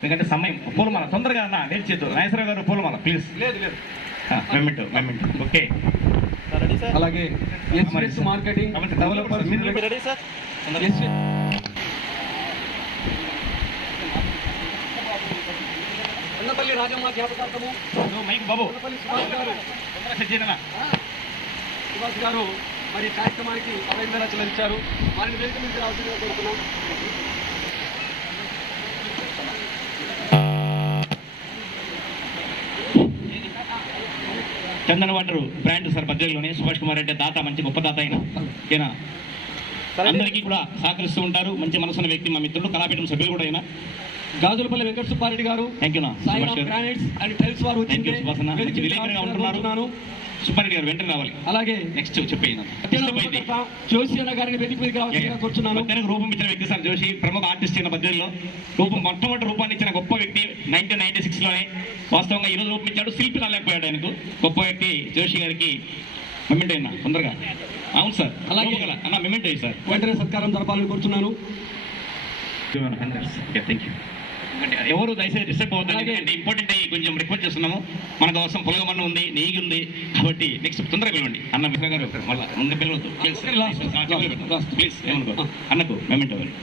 ఎందుకంటే సమయం. పూలమాల తొందరగా అన్న లేట్ చేద్దు నాగేశ్వరరావు గారు పూలమాల ప్లీజ్. లేదు లేదు. Memento memento okay. Ready sir. అలాగే ఎస్ఎస్ మార్కెటింగ్ మీరు రెడీ సార్? ఉన్నపల్లి రాజమ్మ జ్ఞాపకార్థము. ఓ, మైక్ బాబు. సుభాష్ గారు. మరి కార్యక్రమానికి పదహైదు వేల లక్షలు ఇచ్చారు. వారిని వేదిక నుంచి రావాల్సిందిగా కోరుతున్నాం. చందన వాటర్ బ్రాండ్ సార్ బద్దెలోనే సుభాష్ కుమార్ అంటే దాత మంచి గొప్ప దాత అయిన ఈయన అందరికీ కూడా సహకరిస్తూ ఉంటారు. మంచి మనసున్న వ్యక్తి మా మిత్రుడు కళాపీఠం సభ్యులు కూడా అయినా గాజులపల్లి వెంకట సుబ్బారెడ్డి గారు గ్రానైట్స్ అండ్ టైల్స్ వారు ఉంటున్నారు. సుబ్బారెడ్డి గారు వెంటనే రావాలి. అలాగే నెక్స్ట్ చెప్పేయండి. జోషి అన్న గారిని వేదిక మీదకి రావాల్సిందిగా కూర్చున్నాను. మధ్యాహ్నం రూపం ఇచ్చిన వ్యక్తి సార్ జోషి ప్రముఖ ఆర్టిస్ట్ అయిన పద్ధతిలో రూపం మొట్టమొదటి రూపాన్ని ఇచ్చిన గొప్ప వ్యక్తి నైన్టీన్ నైన్టీ సిక్స్లోనే వాస్తవంగా ఈరోజు రూపం ఇచ్చాడు శిల్పి రాలేకపోయాడు ఆయనకు. గొప్ప వ్యక్తి జోషి గారికి మెమెంట్ అయినా తొందరగా. అవును సార్ అలాగే. అన్న మెమెంట్ అయ్యి సార్. వెంటనే సత్కారం జరపాలని కోరుచున్నాను. థ్యాంక్ యూ ఎవరు దయచేసి డిస్టర్బ్ అవుతుంది అలాగే. ఇంపార్టెంట్ అయ్యి కొంచెం రిక్వెస్ట్ చేస్తున్నాము. మన కోసం పొలగమన్న ఉంది నెయ్యి ఉంది. కాబట్టి నెక్స్ట్ తొందరగా పిలవండి. అన్న మిశ్ర గారు మళ్ళీ ముందు పిలవద్దు. ప్లీజ్ ఏమనుకో అన్నకు మెమెంట్ అవ్వండి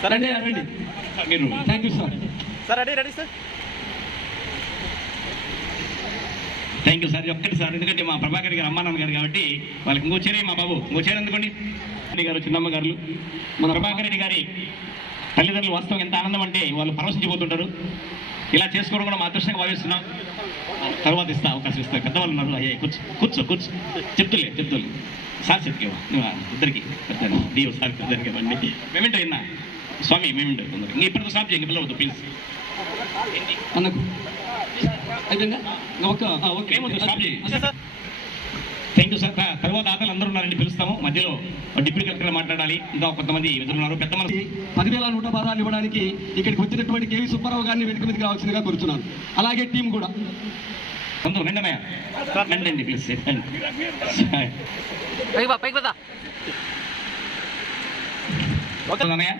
సార్ రండి రండి. మీరు thank you sir sir ready ready sir thank you sir ఒక్కటి సార్ ఎందుకంటే మా ప్రభాకర్ గారు అమ్మా నాన్న గారు కాబట్టి వాళ్ళకి ఇంకో చేరే మా బాబు. ఇంకో చేరు గారు చిన్నమ్మ గారు. మన ప్రభాకర్ రెడ్డి గారి తల్లిదండ్రులు వాస్తవం ఎంత ఆనందం అంటే వాళ్ళు పరవశించిపోతుంటారు. ఇలా చేసుకోవడం కూడా మా అదృష్టంగా భావిస్తున్నాం. తర్వాత ఇస్తా అవకాశం ఇస్తా. పెద్దవాళ్ళు ఉన్నారు. అయ్యే కూర్చో కూర్చో కూర్చో. చెప్తులే చెప్తులే. సార్ చెప్తావా నువ్వు ఇద్దరికి. పెద్ద డిఓ సార్ ఇద్దరికి బండి మేమేంటో విన్నా. స్వామి మేమేంటో ఇంక ఇప్పటితో స్టాప్ చేయండి పిల్లవద్దు ప్లీజ్ అన్నకు. అయిపోయిందా? ఓకే ఏమొద్దు, స్టాప్ చేయి. థ్యాంక్ యూ సార్ తర్వాత ఆటలు అందరూ ఉన్నారండి పిలుస్తాము. మధ్యలో డిప్యూటీ కలెక్టర్ మాట్లాడాలి. ఇంకా కొంతమంది ఎదురున్నారు పెద్ద మనసు. పదివేల నూట పదాలు ఇవ్వడానికి ఇక్కడికి వచ్చినటువంటి కేవీ సుబ్బారావు గారిని వేదిక మీదకి రావాల్సిందిగా కోరుచున్నాను. అలాగే టీం కూడా. కొంత నిండమయ్య ప్లీజ్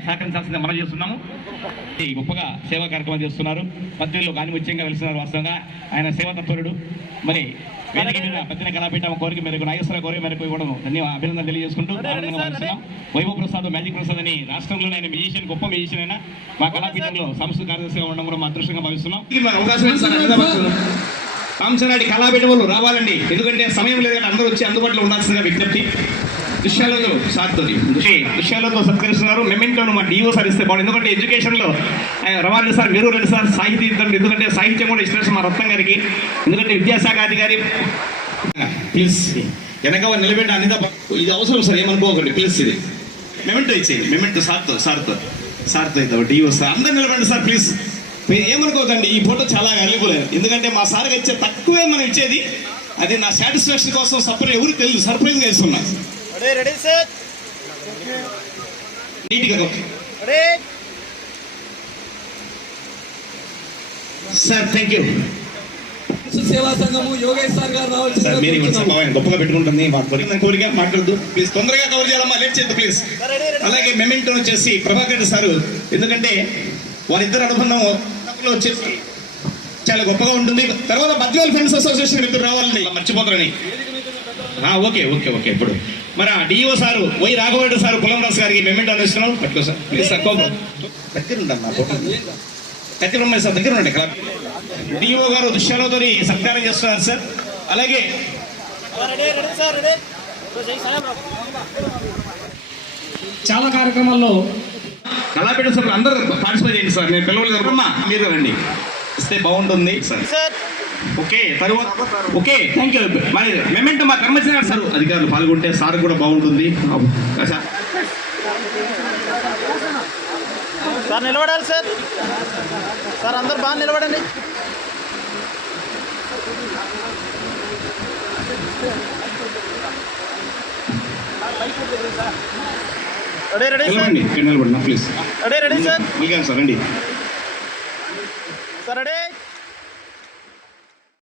సహకరించాల్సిందే మనం చేస్తున్నాము. ఈ గొప్పగా సేవా కార్యక్రమం చేస్తున్నారు. పద్దెనిమిదిలో గాని ముత్యంగా వెలిసినారు వాస్తవంగా. ఆయన సేవా తత్పరుడు మరి వేదిక మీద పద్దెన కళాపీఠం కోరిక మేరకు నాగేశ్వర కోరిక మేరకు ఇవ్వడం ధన్యవాద అభినందన తెలియజేసుకుంటూ వైభవ్ ప్రసాద్ మ్యాజిక్ ప్రసాద్ అని రాష్ట్రంలోనే ఆయన మ్యూజిషియన్ గొప్ప మ్యూజిషియన్ అయినా మా కళాపీఠంలో సంస్కృత కార్యదర్శిగా ఉండడం కూడా మా అదృష్టంగా భావిస్తున్నాం. సార్? కాంసనాడి కళాపీఠములు రావాలండి. ఎందుకంటే సమయం లేదు అందరూ వచ్చి అందుబాటులో ఉండాల్సిందిగా విజ్ఞప్తి. దృశ్యాలతో సార్తో దృశ్యాలతో సత్కరిస్తున్నారు. మెమెంటోను మా డిఓ సార్ ఇస్తే బాగుంది ఎందుకంటే ఎడ్యుకేషన్లో రవాణా సార్ వీరు రెడ్డి సార్ సాహితీ ఎందుకంటే సాహిత్యం కూడా ఇష్టం మా రత్నం గారికి. ఎందుకంటే విద్యాశాఖ అధికారి ప్లీజ్. వెనక నిలబెట్టి అనిత ఇది అవసరం సార్ ఏమనుకోకండి. ప్లీజ్ ఇది. మెమెంటో ఇచ్చేయండి. మెమెంటో సార్తో సార్తో సార్తో అయితే డిఓ సార్. అందరు నిలబడండి సార్ ప్లీజ్. మీరు ఏమనుకోకండి ఈ ఫోటో చాలా వాల్యుబుల్ ఎందుకంటే మా సార్కి ఇచ్చే తక్కువే మనం ఇచ్చేది. అది నా సాటిస్ఫాక్షన్ కోసం సర్ప్రైజ్ ఎవరు తెలియదు సర్ప్రైజ్గా ఇస్తున్నా. రెడీ రెడీ సార్ నీట్గా రెడీ సార్ థ్యాంక్ యూ సేవా సంఘము యోగేష్ సార్ గారు బాగా గొప్పగా పెట్టుకుంటుంది. మా కోరిక నా కోరిక మాట్లాడదు ప్లీజ్ తొందరగా కవర్ చేయాలమ్మా. లేట్ చేయద్దు ప్లీజ్ అలాగే మెమెంటో వచ్చేసి ప్రభాకర్ సార్. ఎందుకంటే వారిద్దరు అనుబంధం వచ్చేసి చాలా గొప్పగా ఉంటుంది. తర్వాత బద్వేల్ ఫ్రెండ్స్ అసోసియేషన్ మిత్రులు రావాలండి. ఇలా మర్చిపోతారని ఓకే ఓకే ఓకే ఇప్పుడు. మరి ఆ DO sir Y Raghavareddy sir Raju గారికి మెమెంటో అందిస్తున్నాం పట్టుకో సార్. ప్లీజ్ సార్ కోపం. దగ్గర దగ్గర ఉన్నాయి సార్ దగ్గర ఉండండి క్లాప్ డిఓ గారు దృశ్యాలతో సత్కారం చేస్తున్నారు సార్. అలాగే చాలా కార్యక్రమాల్లో కళాపీఠ సభ్యులు అందరూ పార్టిసిపేట్ చేయండి సార్. నేను పిల్లలు అమ్మా మీరు రండి. ఇస్తే బాగుంటుంది సార్. సార్ ఓకే తరువాత ఓకే థ్యాంక్ యూ మరి మెమెంట్ మా కర్మచారి సార్. అధికారులు పాల్గొంటే సార్ కూడా బాగుంటుంది. సార్. సార్ నిలబడాలి సార్. సార్ అందరు బాగా నిలబడండి. Ready ready sir? నిలబడినా please ready ready sir? Sir రండి. Sir ready?